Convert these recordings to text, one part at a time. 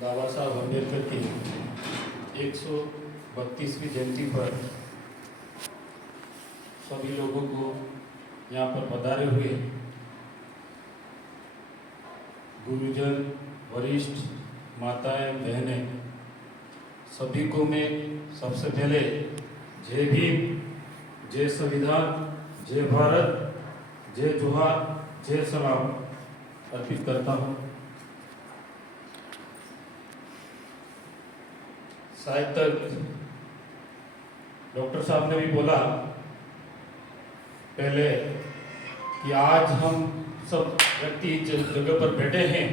बाबा साहब अम्बेडकर की 132वीं जयंती पर सभी लोगों को यहाँ पर पधारे हुए गुरुजन, वरिष्ठ, माताएं, बहनें, सभी को मैं सबसे पहले जय भीम, जय संविधान, जय भारत, जय जोहार, जय सलाम अर्पित करता हूँ। शायद तक डॉक्टर साहब ने भी बोला पहले कि आज हम सब व्यक्ति जिस जगह पर बैठे हैं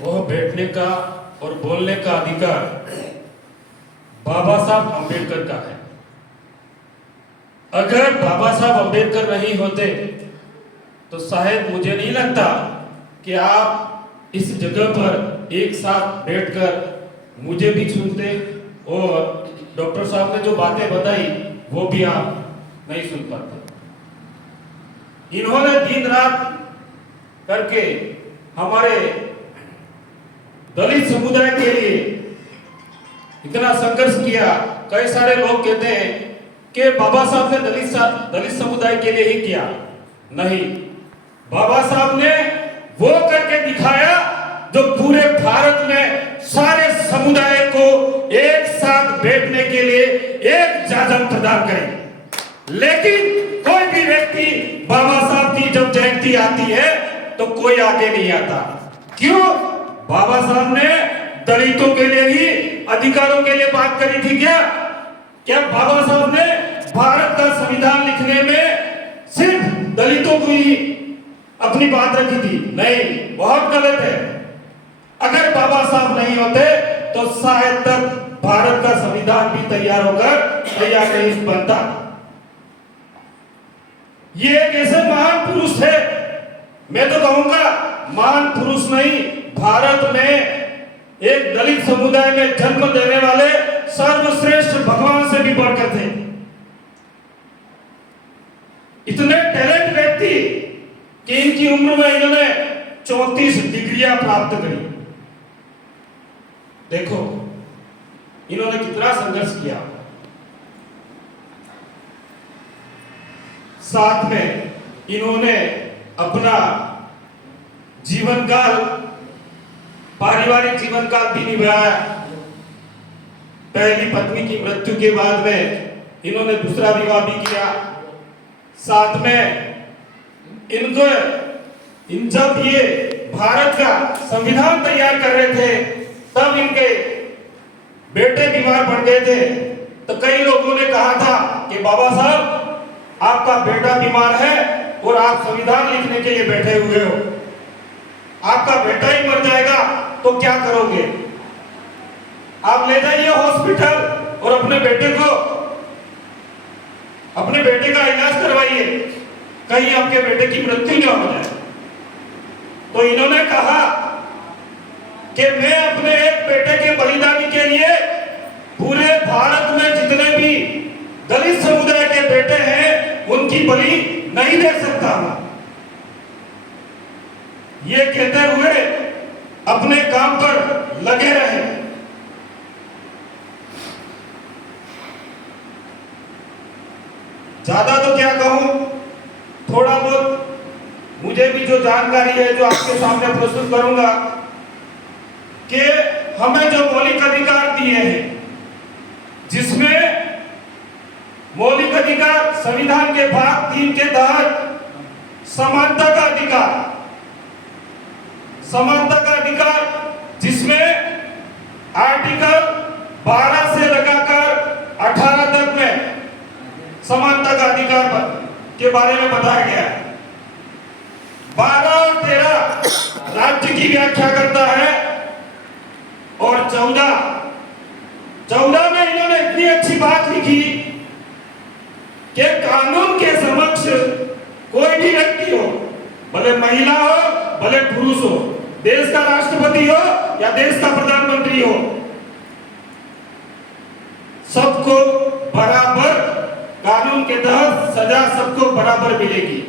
वह बैठने का और बोलने का अधिकार बाबा साहब अम्बेडकर का है। अगर बाबा साहब अम्बेडकर नहीं होते तो शायद मुझे नहीं लगता कि आप इस जगह पर एक साथ बैठकर मुझे भी सुनते और डॉक्टर साहब ने जो बातें बताई वो भी आप नहीं सुन पाते। इन्होंने दिन रात करके हमारे दलित समुदाय के लिए इतना संघर्ष किया। कई सारे लोग कहते हैं कि बाबा साहब ने दलित समुदाय के लिए ही किया। नहीं, बाबा साहब ने वो करके दिखाया जो पूरे भारत में सारे समुदाय को एक साथ बैठने के लिए एक जाजम प्रदान करे। लेकिन कोई भी व्यक्ति बाबा साहब की जब जयंती आती है तो कोई आगे नहीं आता। क्यों? बाबा साहब ने दलितों के लिए ही अधिकारों के लिए बात करी थी क्या? क्या बाबा साहब ने भारत का संविधान लिखने में सिर्फ दलितों को ही अपनी बात रखी थी? नहीं, बहुत गलत है। अगर बाबा साहब नहीं होते तो शायद तक भारत का संविधान भी तैयार नहीं बनता। ये एक ऐसे महान पुरुष है, मैं तो कहूंगा महान पुरुष नहीं, भारत में एक दलित समुदाय में जन्म देने वाले सर्वश्रेष्ठ भगवान से भी बढ़कर थे। इतने टैलेंट व्यक्ति कि इनकी उम्र में इन्होंने 34 डिग्रियां प्राप्त करी। देखो इन्होंने कितना संघर्ष किया। साथ में इन्होंने अपना जीवन काल, पारिवारिक जीवन काल भी निभाया। पहली पत्नी की मृत्यु के बाद में इन्होंने दूसरा विवाह भी किया। साथ में जब ये भारत का संविधान तैयार कर रहे थे तब इनके बेटे बीमार पड़ गए थे। तो कई लोगों ने कहा था कि बाबा साहब आपका बेटा बीमार है और आप संविधान लिखने के लिए बैठे हुए हो, आपका बेटा ही मर जाएगा तो क्या करोगे? आप ले जाइए हॉस्पिटल और अपने बेटे का इलाज करवाइए, कहीं आपके बेटे की मृत्यु न हो जाए। तो इन्होंने कहा कि मैं अपने एक बेटे के बलिदानी के लिए पूरे भारत में जितने भी दलित समुदाय के बेटे हैं उनकी बलि नहीं दे सकता। ये कहते हुए अपने काम पर लगे रहे। ज्यादा तो क्या कहूं, थोड़ा बहुत मुझे भी जो जानकारी है जो आपके सामने प्रस्तुत करूंगा कि हमें जो मौलिक अधिकार दिए हैं, जिसमें मौलिक अधिकार संविधान के भाग 3 के तहत समानता का अधिकार, जिसमें आर्टिकल 12 से लगाकर 18 तक में समानता का अधिकार के बारे में बताया गया है। 12 और 13 राज्य की व्याख्या करता है और 14 में इन्होंने इतनी अच्छी बात लिखी कि कानून के समक्ष कोई भी व्यक्ति हो, भले महिला हो भले पुरुष हो, देश का राष्ट्रपति हो या देश का प्रधानमंत्री हो, सबको बराबर कानून के तहत सजा सबको बराबर मिलेगी।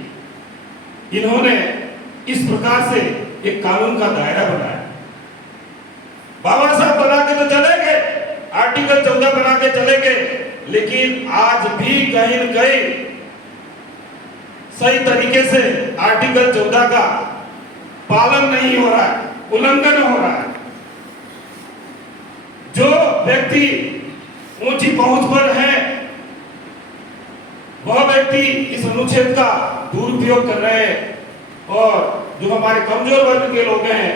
इन्होंने इस प्रकार से एक कानून का दायरा बनाया। लेकिन आज भी कहीं न कहीं सही तरीके से आर्टिकल 14 का पालन नहीं हो रहा है, उल्लंघन हो रहा है। जो व्यक्ति ऊंची पहुंच पर है वह व्यक्ति इस अनुच्छेद का दुरुपयोग कर रहे हैं और जो हमारे कमजोर वर्ग के लोग हैं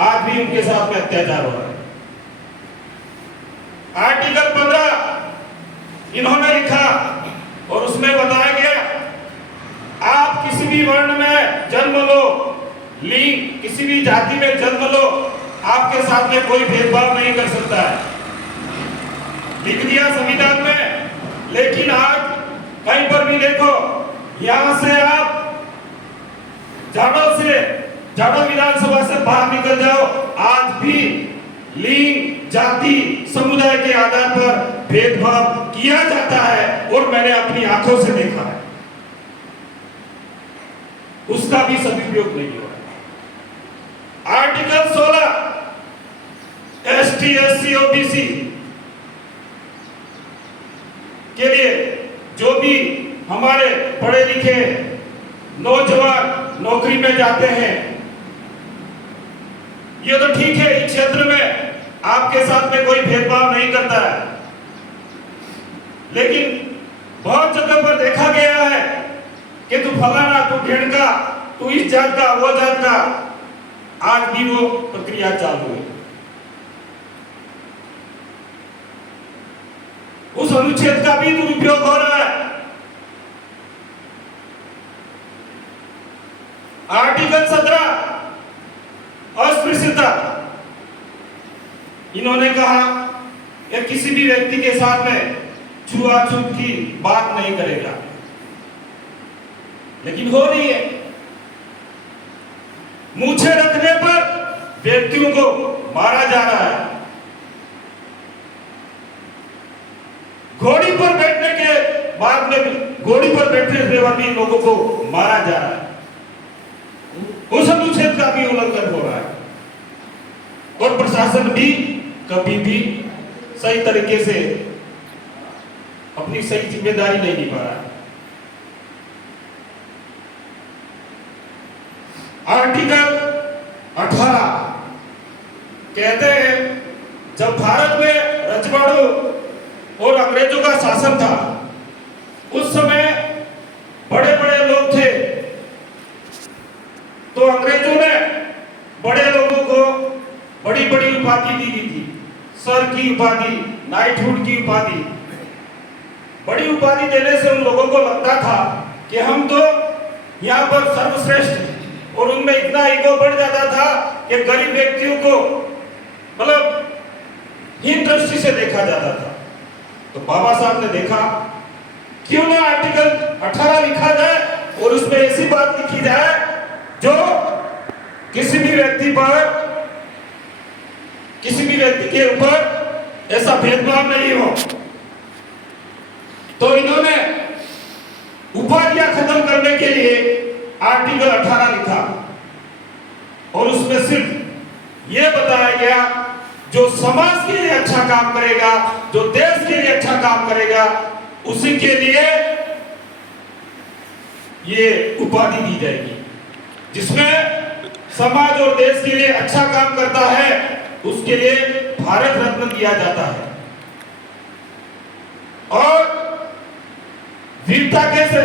आज भी उनके साथ में अत्याचार हो रहा है। आर्टिकल 15 इन्होंने लिखा और उसमें बताया गया आप किसी भी वर्ण में जन्म लो, लिंग किसी भी जाति में जन्म लो, आपके साथ में कोई भेदभाव नहीं कर सकता है, लिख दिया संविधान में। लेकिन आज कहीं पर भी देखो, यहां से आप झाड़ो विधानसभा से बाहर निकल जाओ, आज भी लिंग जाति समुदाय के आधार पर भेदभाव किया जाता है और मैंने अपनी आंखों से देखा है, उसका भी सदुपयोग नहीं हो रहा। आर्टिकल 16 एसटी एससी ओबीसी के लिए जो भी हमारे पढ़े लिखे नौजवान नौकरी में जाते हैं, ये तो ठीक है, इस क्षेत्र में आपके साथ में कोई भेदभाव नहीं करता है, लेकिन बहुत जगह पर देखा गया है कि तू फलाना, तू ढेंका, तू इस जात का, वो जात का, आज भी वो प्रक्रिया चालू है। उस अनुच्छेद का भी दुरुपयोग हो रहा है। आर्टिकल 17 अस्पृश्यता, इन्होंने कहा कि किसी भी व्यक्ति के साथ में छुआछूत की बात नहीं करेगा, लेकिन हो रही है। मूछें रखने पर व्यक्तियों को मारा जा रहा है, घोड़ी पर बैठने के बाद में घोड़ी पर बैठने वाले लोगों को मारा जा रहा है, उस अनुच्छेद का भी उल्लंघन हो रहा है और प्रशासन भी कभी भी सही तरीके से अपनी सही जिम्मेदारी नहीं निभा रहा है। आर्टिकल 18 कहते हैं जब भारत में रजवाड़ों और अंग्रेजों का शासन था, उस समय बड़े बड़े लोग थे, तो अंग्रेजों ने बड़े लोगों को बड़ी बड़ी उपाधि दी गई थी, सर की उपाधि, नाइटहुड की उपाधि। बड़ी उपाधि देने से उन लोगों को लगता था कि हम तो यहाँ पर सर्वश्रेष्ठ, और उनमें इतना ईगो बढ़ जाता था कि गरीब व्यक्तियों को मतलब हीन दृष्टि से देखा जाता था। तो बाबा साहब ने देखा क्यों ना आर्टिकल 18 लिखा जाए और उसमें ऐसी बात लिखी जाए जो किसी भी व्यक्ति के ऊपर ऐसा भेदभाव नहीं हो। तो इन्होंने उपाधियां खत्म करने के लिए आर्टिकल 18 लिखा और उसमें सिर्फ यह बताया गया जो समाज के लिए अच्छा काम करेगा, जो देश के लिए अच्छा काम करेगा, उसी के लिए ये उपाधि दी जाएगी। जिसमें समाज और देश के लिए अच्छा काम करता है उसके लिए भारत रत्न दिया जाता है, और वीरता कैसे,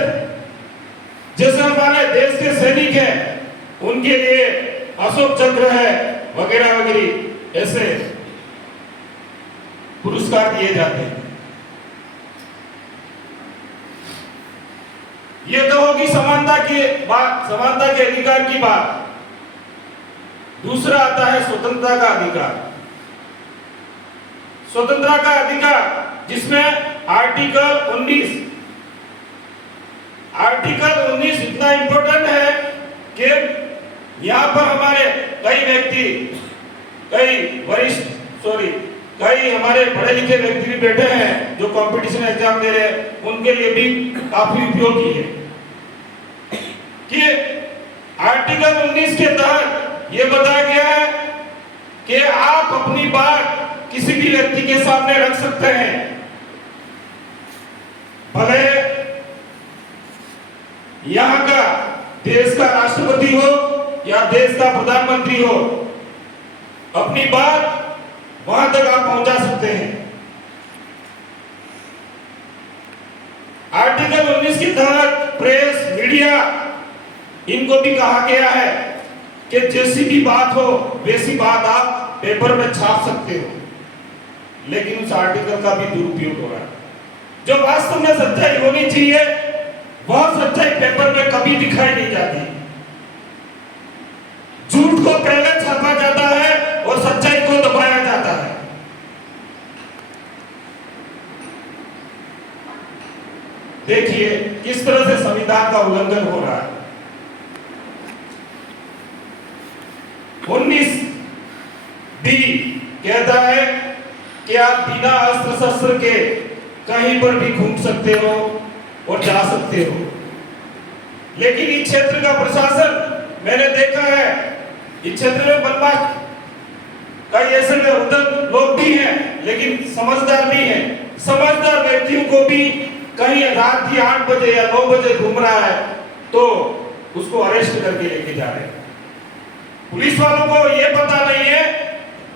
जैसे हमारे देश के सैनिक हैं उनके लिए अशोक चक्र है वगैरह वगैरह, ऐसे पुरस्कार दिए जाते हैं। ये तो होगी समानता की बात, समानता के अधिकार की बात। दूसरा आता है स्वतंत्रता का अधिकार। स्वतंत्रता का अधिकार जिसमें आर्टिकल 19 इतना इंपॉर्टेंट है कि यहाँ पर हमारे कई हमारे पढ़े लिखे व्यक्ति भी बैठे हैं जो कंपटीशन एग्जाम दे रहे हैं, उनके लिए भी काफी उपयोगी है कि आर्टिकल 19 के तहत यह बताया गया है कि आप अपनी बात किसी भी व्यक्ति के सामने रख सकते हैं, भले यहाँ का देश का राष्ट्रपति हो या देश का प्रधानमंत्री हो, अपनी बात वहां तक आप पहुंचा सकते हैं। आर्टिकल 19 के तहत प्रेस, मीडिया, इनको भी कहा गया है कि जैसी भी बात हो वैसी बात आप पेपर में छाप सकते हो, लेकिन उस आर्टिकल का भी दुरुपयोग हो रहा है। जो वास्तव में सच्चाई होनी चाहिए वह सच्चाई पेपर में कभी दिखाई नहीं जाती। झूठ को पहले छापा जाता है और सच्चाई को दबाया जाता है। देखिए किस तरह से संविधान का उल्लंघन हो रहा है। 19 बी कहता है कि आप बिना अस्त्र शस्त्र के कहीं पर भी घूम सकते हो और जा सकते हो, लेकिन इस क्षेत्र का प्रशासन, मैंने देखा है इस क्षेत्र में बदमाश कई ऐसे लोग भी हैं, लेकिन समझदार भी हैं। समझदार व्यक्तियों को भी कहीं रात की 8 बजे या 9 बजे घूम रहा है तो उसको अरेस्ट करके लेके जा रहे हैं। पुलिस वालों को यह पता नहीं है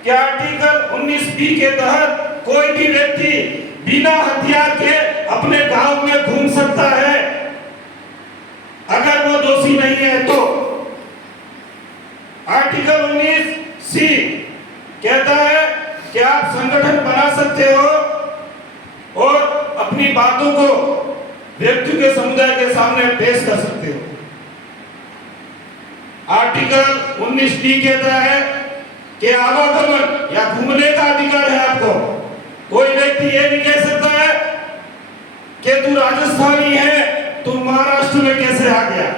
कि आर्टिकल 19 बी के तहत कोई भी व्यक्ति बिना हथियार के अपने गांव में घूम सकता है, अगर वो दोषी नहीं है तो। आर्टिकल 19 सी कहता है कि आप संगठन बना सकते हो और अपनी बातों को व्यक्ति के समुदाय के सामने पेश कर सकते हो। आर्टिकल 19 डी कहता है कि आवागमन या घूमने का अधिकार है आपको। कोई व्यक्ति ये नहीं कह सकता है कि तू राजस्थानी है, तू महाराष्ट्र में कैसे आ गया।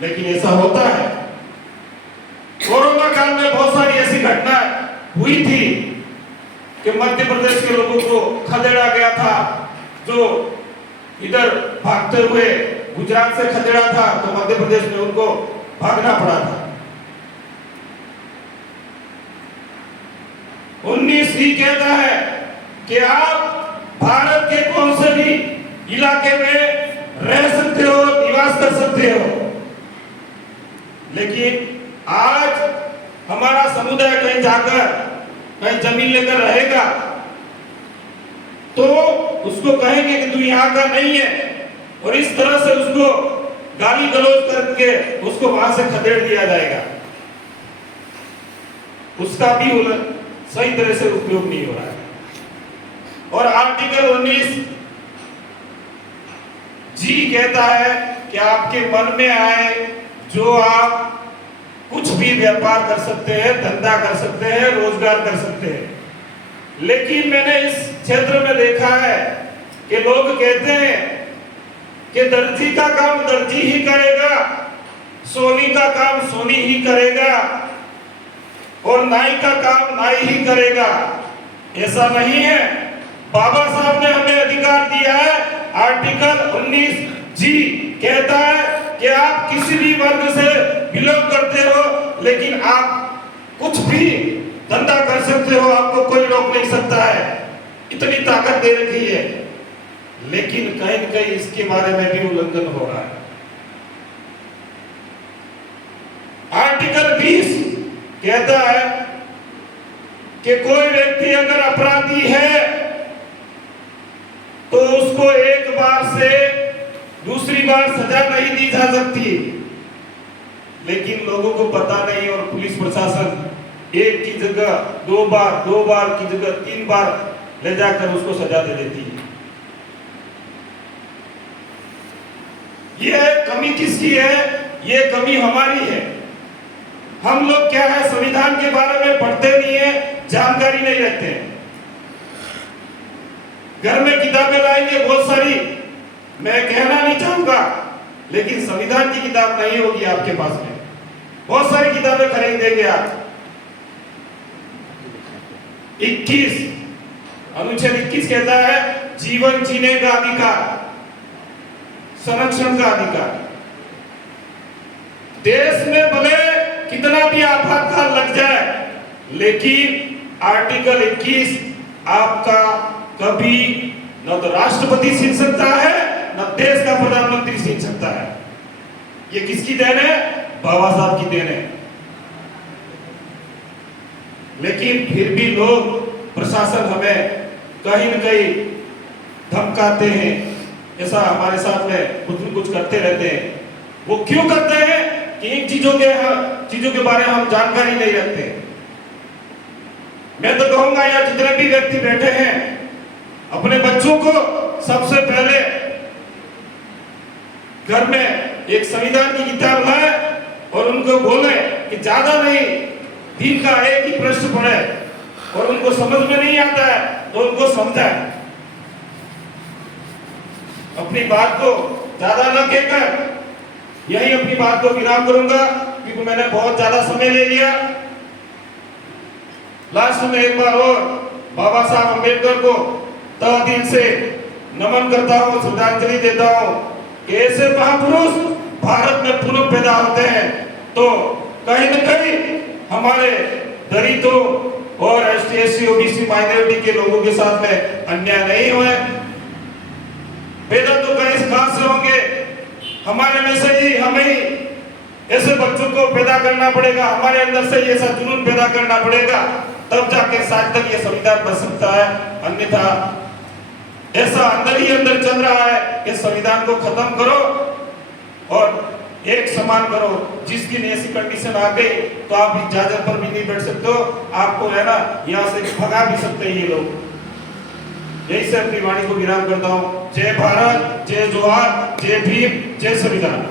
लेकिन ऐसा होता है। कोरोना काल में बहुत सारी ऐसी घटना हुई थी कि मध्य प्रदेश के लोगों को खदेड़ा गया था, जो इधर भागते हुए गुजरात से खदेड़ा था तो मध्य प्रदेश में उनको भागना पड़ा था। 19 ही कहता है कि आप भारत के कौन से भी इलाके में रह सकते हो, निवास कर सकते हो, लेकिन आज हमारा समुदाय कहीं जाकर कहीं जमीन लेकर रहेगा तो उसको कहेंगे कि तू यहाँ का नहीं है, और इस तरह से उसको गाली गलौज करके उसको वहां से खदेड़ दिया जाएगा। उसका भी सही तरह से उपयोग नहीं हो रहा है। और आर्टिकल 19 जी कहता है कि आपके मन में आए जो आप कुछ भी व्यापार कर सकते हैं, धंधा कर सकते हैं, रोजगार कर सकते हैं। लेकिन मैंने इस क्षेत्र में देखा है कि लोग कहते हैं कि दर्जी का काम दर्जी ही करेगा, सोनी का काम सोनी ही करेगा और नाई का काम नाई ही करेगा। ऐसा नहीं है। बाबा साहब ने हमें अधिकार दिया है। आर्टिकल 19 जी कहता है कि आप किसी भी वर्ग से बिलोंग करते हो, लेकिन आप कुछ भी धंधा कर सकते हो, आपको कोई रोक नहीं सकता है। इतनी ताकत दे रखी है, लेकिन कहीं न कहीं इसके बारे में भी उल्लंघन हो रहा है। आर्टिकल 20 कहता है कि कोई व्यक्ति अगर अपराधी है तो उसको एक बार से दूसरी बार सजा नहीं दी जा सकती, लेकिन लोगों को पता नहीं और पुलिस प्रशासन एक की जगह दो बार की जगह 3 बार ले जाकर उसको सजा दे देती है। यह कमी किसकी है? यह कमी हमारी है। हम लोग क्या है, संविधान के बारे में पढ़ते नहीं है, जानकारी नहीं रखते हैं। घर में किताबें लाएंगे बहुत सारी, मैं कहना नहीं चाहूंगा, लेकिन संविधान की किताब नहीं होगी आपके पास में। बहुत सारी किताबें खरीद देंगे आप। 21 अनुच्छेद 21 कहता है जीवन जीने का अधिकार, संरक्षण का अधिकार। देश में भले कितना भी आपातकाल लग जाए, लेकिन आर्टिकल 21 आपका कभी न तो राष्ट्रपति छीन सकता है, न देश का प्रधानमंत्री छीन सकता है। ये किसकी देन है? बाबा साहब की देन है। लेकिन फिर भी लोग, प्रशासन हमें कहीं न कहीं धमकाते हैं, ऐसा हमारे साथ में कुछ न कुछ करते रहते हैं। वो क्यों करते हैं कि इन चीजों के बारे में हम जानकारी नहीं रखते। मैं तो कहूंगा यहाँ जितने भी व्यक्ति बैठे हैं, अपने बच्चों को सबसे पहले घर में एक संविधान की किताब लाए और उनको बोले कि ज्यादा नहीं, दिन का एक ही प्रश्न पढ़े, और उनको समझ में नहीं आता है तो उनको समझाए। अपनी बात को ज्यादा न कहकर यही अपनी बात को विराम करूंगा, क्योंकि मैंने बहुत ज्यादा समय ले लिया। लास्ट में एक बार और बाबा साहब अम्बेडकर को तहे दिल से नमन करता हूँ, श्रद्धांजलि देता हूँ कि ऐसे महापुरुष भारत में पुनः पैदा होते हैं तो कहीं न कहीं हमारे दलितों और एसटी, एससी, ओबीसी, माइनॉरिटी के लोगों के साथ में अन्याय नहीं हुए। पैदा तो कहां से होंगे? हमारे में से ही हमें ही ऐसे बच्चों को पैदा करना पड़ेगा, हमारे अंदर से ऐसा जुनून पैदा करना पड़ेगा, तब जाके सार्थक ये संविधान बन सकता है। अन्यथा ऐसा अंदर ही अंदर चल रहा है कि संविधान को खत्म करो और एक समान करो। जिस दिन ऐसी कंडीशन आ गई तो आप इजाजत पर भी नहीं बैठ सकते हो, आपको है ना यहाँ से भगा भी सकते हैं ये लोग। यही से अपनी वाणी को विराम करता हूँ। जय भारत, जय जोहार, जय भीम, जय संविधान।